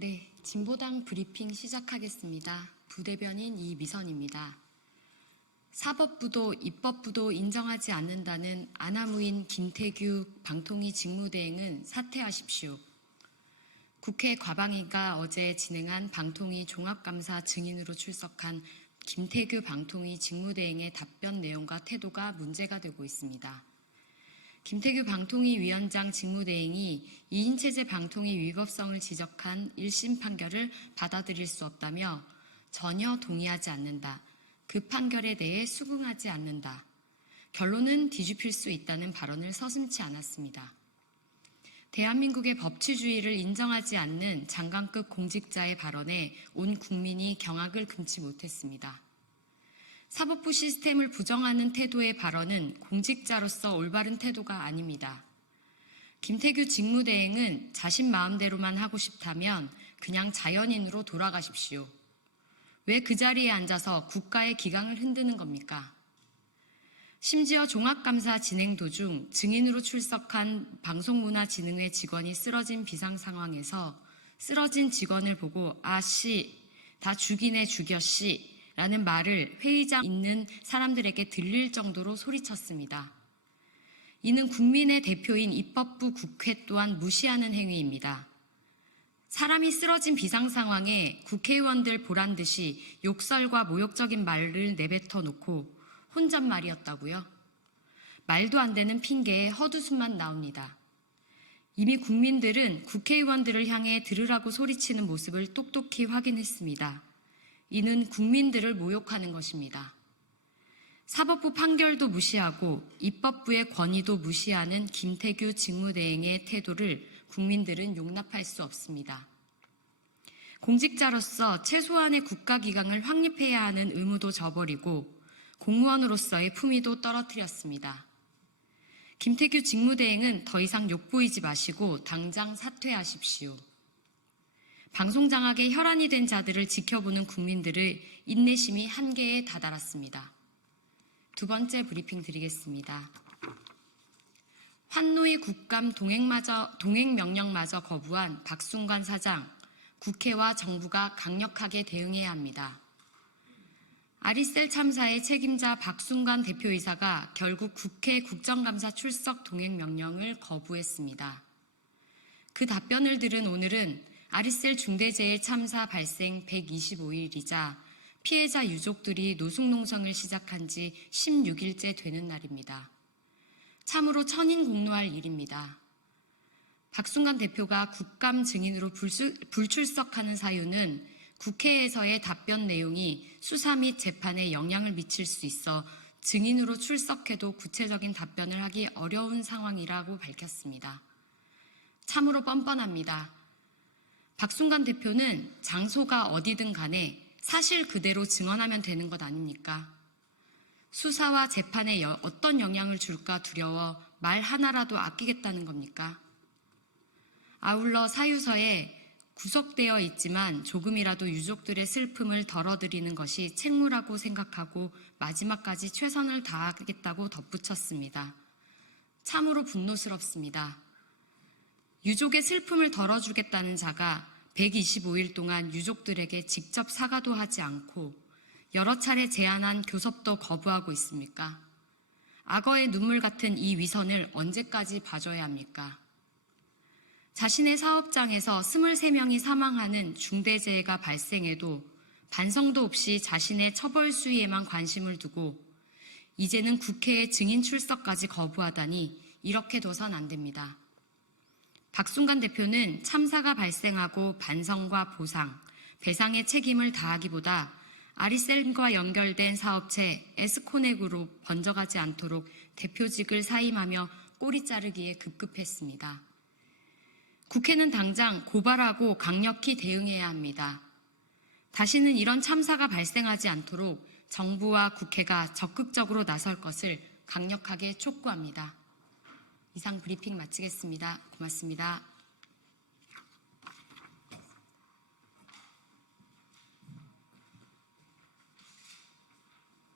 네, 진보당 브리핑 시작하겠습니다. 부대변인 이미선입니다. 사법부도 입법부도 인정하지 않는다는 아나무인 김태규 방통위 직무대행은 사퇴하십시오. 국회 과방위가 어제 진행한 방통위 종합감사 증인으로 출석한 김태규 방통위 직무대행의 답변 내용과 태도가 문제가 되고 있습니다. 김태규 방통위 위원장 직무대행이 2인체제 방통위 위법성을 지적한 1심 판결을 받아들일 수 없다며 전혀 동의하지 않는다. 그 판결에 대해 수긍하지 않는다. 결론은 뒤집힐 수 있다는 발언을 서슴지 않았습니다. 대한민국의 법치주의를 인정하지 않는 장관급 공직자의 발언에 온 국민이 경악을 금치 못했습니다. 사법부 시스템을 부정하는 태도의 발언은 공직자로서 올바른 태도가 아닙니다. 김태규 직무대행은 자신 마음대로만 하고 싶다면 그냥 자연인으로 돌아가십시오. 왜 그 자리에 앉아서 국가의 기강을 흔드는 겁니까? 심지어 종합감사 진행 도중 증인으로 출석한 방송문화진흥회 직원이 쓰러진 비상 상황에서 쓰러진 직원을 보고 아씨, 다 죽이네 죽여 씨 라는 말을 회의장 있는 사람들에게 들릴 정도로 소리쳤습니다. 이는 국민의 대표인 입법부 국회 또한 무시하는 행위입니다. 사람이 쓰러진 비상 상황에 국회의원들 보란 듯이 욕설과 모욕적인 말을 내뱉어 놓고 혼잣말이었다고요? 말도 안 되는 핑계에 헛웃음만 나옵니다. 이미 국민들은 국회의원들을 향해 들으라고 소리치는 모습을 똑똑히 확인했습니다. 이는 국민들을 모욕하는 것입니다. 사법부 판결도 무시하고 입법부의 권위도 무시하는 김태규 직무대행의 태도를 국민들은 용납할 수 없습니다. 공직자로서 최소한의 국가기강을 확립해야 하는 의무도 저버리고 공무원으로서의 품위도 떨어뜨렸습니다. 김태규 직무대행은 더 이상 욕보이지 마시고 당장 사퇴하십시오. 방송장악에 혈안이 된 자들을 지켜보는 국민들의 인내심이 한계에 다다랐습니다. 두 번째 브리핑 드리겠습니다. 환노위 국감 동행명령마저 거부한 박순관 사장, 국회와 정부가 강력하게 대응해야 합니다. 아리셀 참사의 책임자 박순관 대표이사가 결국 국회 국정감사 출석 동행명령을 거부했습니다. 그 답변을 들은 오늘은 아리셀 중대재해 참사 발생 125일이자 피해자 유족들이 노숙농성을 시작한 지 16일째 되는 날입니다. 참으로 천인공노할 일입니다. 박순관 대표가 국감 증인으로 불출석하는 사유는 국회에서의 답변 내용이 수사 및 재판에 영향을 미칠 수 있어 증인으로 출석해도 구체적인 답변을 하기 어려운 상황이라고 밝혔습니다. 참으로 뻔뻔합니다. 박순관 대표는 장소가 어디든 간에 사실 그대로 증언하면 되는 것 아닙니까? 수사와 재판에 어떤 영향을 줄까 두려워 말 하나라도 아끼겠다는 겁니까? 아울러 사유서에 구속되어 있지만 조금이라도 유족들의 슬픔을 덜어드리는 것이 책무라고 생각하고 마지막까지 최선을 다하겠다고 덧붙였습니다. 참으로 분노스럽습니다. 유족의 슬픔을 덜어주겠다는 자가 125일 동안 유족들에게 직접 사과도 하지 않고 여러 차례 제안한 교섭도 거부하고 있습니까? 악어의 눈물 같은 이 위선을 언제까지 봐줘야 합니까? 자신의 사업장에서 23명이 사망하는 중대재해가 발생해도 반성도 없이 자신의 처벌 수위에만 관심을 두고 이제는 국회에 증인 출석까지 거부하다니 이렇게 둬선 안 됩니다. 박순관 대표는 참사가 발생하고 반성과 보상, 배상의 책임을 다하기보다 아리셀과 연결된 사업체 에스코넥으로 번져가지 않도록 대표직을 사임하며 꼬리 자르기에 급급했습니다. 국회는 당장 고발하고 강력히 대응해야 합니다. 다시는 이런 참사가 발생하지 않도록 정부와 국회가 적극적으로 나설 것을 강력하게 촉구합니다. 이상 브리핑 마치겠습니다. 고맙습니다.